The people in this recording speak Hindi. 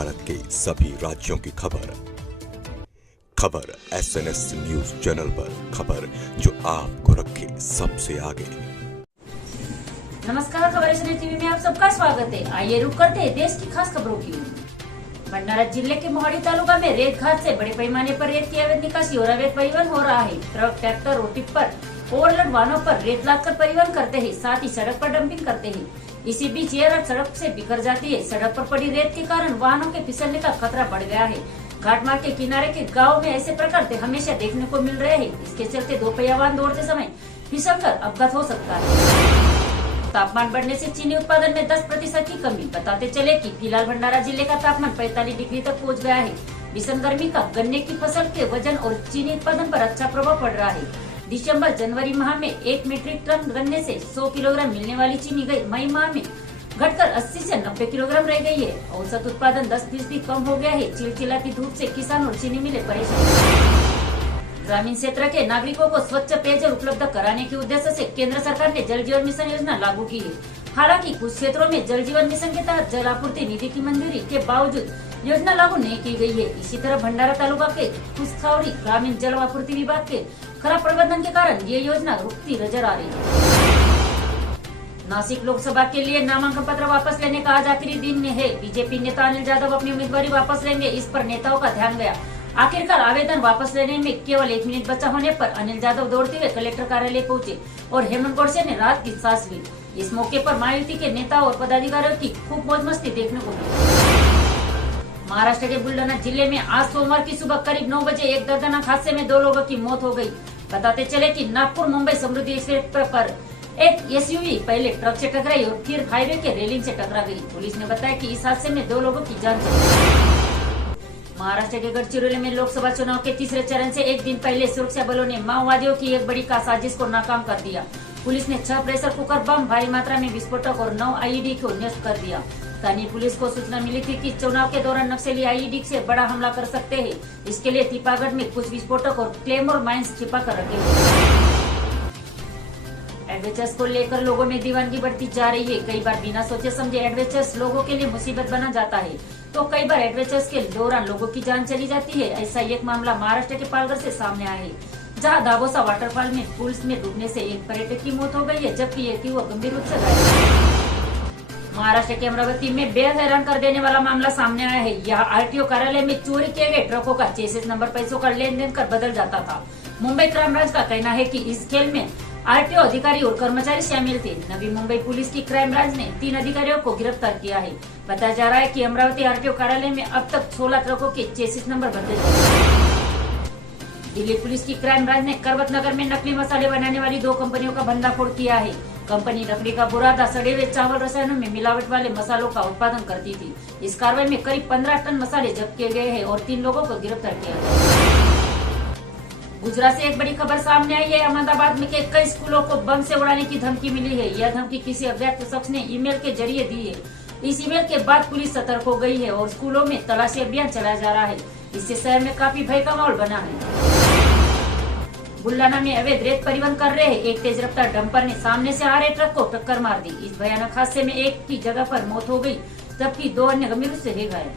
भारत के सभी राज्यों की खबर SNS न्यूज चैनल पर, खबर जो आपको रखे सबसे आगे। नमस्कार, खबर SNS टीवी में आप सबका स्वागत है। आइए रुक करते हैं देश की खास खबरों की। भंडारा जिले के मोहाड़ी तालुका में रेत घाट से बड़े पैमाने पर रेत की अवैध निकासी और अवैध परिवहन हो रहा है। ट्रक, ट्रैक्टर और टिप्पर ओवरलोड वाहनों पर रेत लादकर परिवहन करते हैं, साथ ही सड़क पर डंपिंग करते हैं। इसी बीच ये रेत सड़क से बिखर जाती है। सड़क पर पड़ी रेत के कारण वाहनों के फिसलने का खतरा बढ़ गया है। घाट मार्ग के किनारे के गाँव में ऐसे प्रकार हमेशा देखने को मिल रहे हैं। इसके चलते दोपहिया वाहन दौड़ते समय फिसलकर अपघात हो सकता है। तापमान बढ़ने से चीनी उत्पादन में 10% की कमी। बताते चले कि फिलहाल भंडारा जिले का तापमान 45 डिग्री तक पहुंच गया है। भीषण गर्मी का गन्ने की फसल के वजन और चीनी उत्पादन पर अच्छा प्रभाव पड़ रहा है। दिसंबर जनवरी माह में 1 मीट्रिक टन गन्ने से 100 किलोग्राम मिलने वाली चीनी गई मई माह में घटकर 80 से 90 किलोग्राम रह गई है। औसत उत्पादन 10% कम हो गया है। चिलचिलाती धूप से किसान और चीनी मिले परेशान। ग्रामीण क्षेत्र के नागरिकों को स्वच्छ पेयजल उपलब्ध कराने के उद्देश्य से केंद्र सरकार ने जल जीवन मिशन योजना लागू की है। हालांकि कुछ क्षेत्रों में जल जीवन मिशन के तहत जल आपूर्ति निधि की मंजूरी के बावजूद योजना लागू नहीं की गई है। इसी तरह भंडारा तालुका के कुसखौरी ग्रामीण जल आपूर्ति विभाग के खराब प्रबंधन के कारण ये योजना रुकती नजर आ रही है। नासिक लोकसभा के लिए नामांकन पत्र वापस लेने का आज आखिरी दिन है। बीजेपी नेता अनिल यादव अपनी उम्मीदवारी वापस लेंगे, इस पर नेताओं का ध्यान गया। आखिरकार आवेदन वापस लेने में केवल 1 मिनट बचा होने पर अनिल यादव दौड़ते हुए कलेक्टर कार्यालय पहुंचे और हेमंत गोडसे ने राहत की सांस ली। इस मौके पर मायावती के नेताओं और पदाधिकारियों की खूब मौज मस्ती देखने को मिली। महाराष्ट्र के बुलढाना जिले में आज सोमवार की सुबह करीब 9 बजे एक दर्दनाक हादसे में 2 लोगों की मौत हो गई। बताते चले कि नागपुर मुंबई समृद्धि एक्सप्रेस पर एक SUV पहले ट्रक से टकराई और फिर हाईवे के रेलिंग से टकरा गई। पुलिस ने बताया कि इस हादसे में 2 लोगों की जान चली। महाराष्ट्र के गढ़चिरौली में लोकसभा चुनाव के तीसरे चरण से एक दिन पहले सुरक्षा बलों ने माओवादियों की एक बड़ी साजिश को नाकाम कर दिया। पुलिस ने 6 प्रेशर कुकर बम, भारी मात्रा में विस्फोटक और 9 IED को नष्ट कर दिया। स्थानीय पुलिस को सूचना मिली थी कि चुनाव के दौरान नक्सली IED से बड़ा हमला कर सकते हैं। इसके लिए तिपागढ़ में कुछ विस्फोटक और क्लेमोर माइंस छिपा कर रखे हुए। एडवेंचर्स को लेकर लोगों में दीवानगी बढ़ती जा रही है। कई बार बिना सोचे समझे एडवेंचर्स लोगों के लिए मुसीबत बना जाता है, तो कई बार एडवेंचर्स के दौरान लोगों की जान चली जाती है। ऐसा एक मामला महाराष्ट्र के पालघर से सामने आया है, जहां दाबोसा वाटरफॉल में पूल में डूबने से एक पर्यटक की मौत हो गई है, जबकि एक युवक गंभीर रूप से घायल। महाराष्ट्र के अमरावती में बेहद हैरान कर देने वाला मामला सामने आया है। यहाँ RTO कार्यालय में चोरी किए गए ट्रकों का चेसिस नंबर पैसों का लेन देन कर बदल जाता था। मुंबई क्राइम ब्रांच का कहना है कि इस खेल में RTO अधिकारी और कर्मचारी शामिल थे। नवी मुंबई पुलिस की क्राइम ब्रांच ने 3 अधिकारियों को गिरफ्तार किया है। बताया जा रहा है कि अमरावती RTO कार्यालय में अब तक 16 ट्रकों के चेसिस नंबर बदले गए। दिल्ली पुलिस की क्राइम ब्रांच ने करवत नगर में नकली मसाले बनाने वाली 2 कंपनियों का भंडाफोड़ किया है। कंपनी लकड़ी का बुरादा, सड़े हुए चावल, रसायनों में मिलावट वाले मसालों का उत्पादन करती थी। इस कार्रवाई में करीब 15 टन मसाले जब्त किए गए हैं और 3 लोगों को गिरफ्तार किया गया। गुजरात से एक बड़ी खबर सामने आई है। अहमदाबाद में के कई स्कूलों को बम से उड़ाने की धमकी मिली है। यह धमकी किसी अज्ञात शख्स ने ईमेल के जरिए दी है। इस ईमेल के बाद पुलिस सतर्क हो गई है और स्कूलों में तलाशी अभियान चलाया जा रहा है। इससे शहर में काफी भय का माहौल बना है। बुलढाना में अवैध रेत परिवहन कर रहे एक तेज रफ्तार डंपर ने सामने से आ रहे ट्रक को टक्कर मार दी। इस भयानक हादसे में एक की जगह पर मौत हो गई, जबकि 2 अन्य गंभीर रूप से घायल।